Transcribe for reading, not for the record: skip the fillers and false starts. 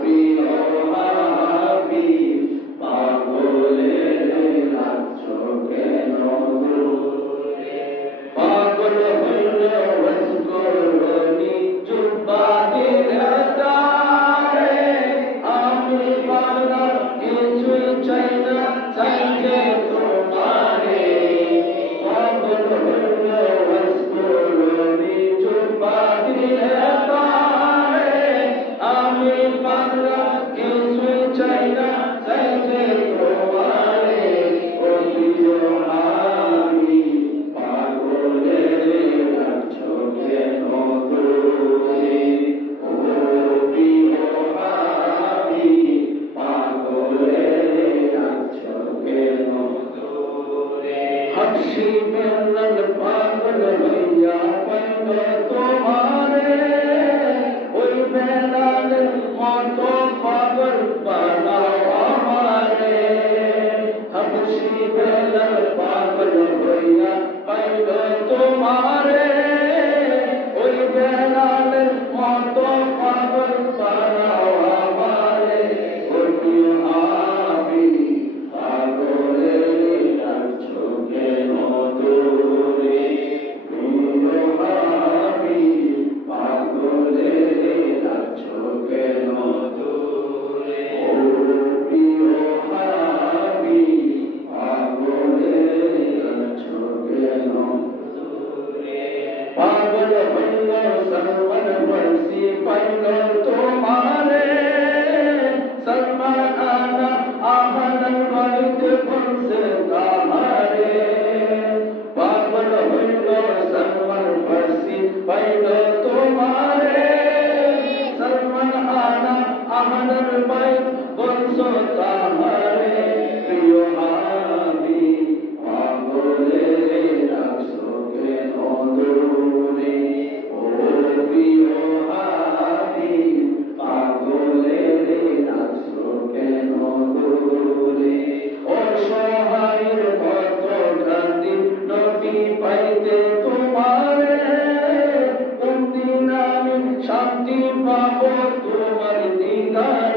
প্রিয় হাবিব পাগলে রাখছো কেন দূরে পাগল হইল ওয়াসকুরনি জুব্বা দিলে তারে আমি পাগলা কিছুই চাই না চাইছে তোমারে পাগল হইল ওয়াসকুরনি জুব্বা দিলে তারে আমি পাগলা কিছুই চাই না চাইছে তোমারে ও প্রিয় হাবিব পাগলে রাখছো কেন দূরে ও প্রিয় হাবিব পাগলে রাখছো কেন দূরে হাসি মেলাল পাগল হইয়া পাইল তোমারে ওই বেলালের মতো পাগল বানাও আমারে হাসি বেলাল পাগল হইয়া পাইল তোমারে ওই বেলালের মতো পাগল বানাও আমারে ও প্রিয় হাবিব পাগলে রাখছো কেন দূরে প্রিয় হাবিব পাগলে রাখছো কেন দূরে ও প্রিয় হাবিব পাগলে রাখছো কেন দূরে পাগল হইল সলমান ফার্সি পাইল তোমারে সলমান আনা আহলাল বাইত বলছে তাহারে পাগল হইল সলমান ফার্সি পাইল তোমারে সলমান আনা আহলাল বাইত বলছো তাহারে প্রিয় হাবিব পাগলে রাখছো কেন দূরে ও প্রিয় হাবিব পাগলে রাখছো কেন দূরে অসহায়ের মতো কাঁদি নবী পাইতে তোমারে কোন দিন আমি শান্তি পাবো তোমার দিদারে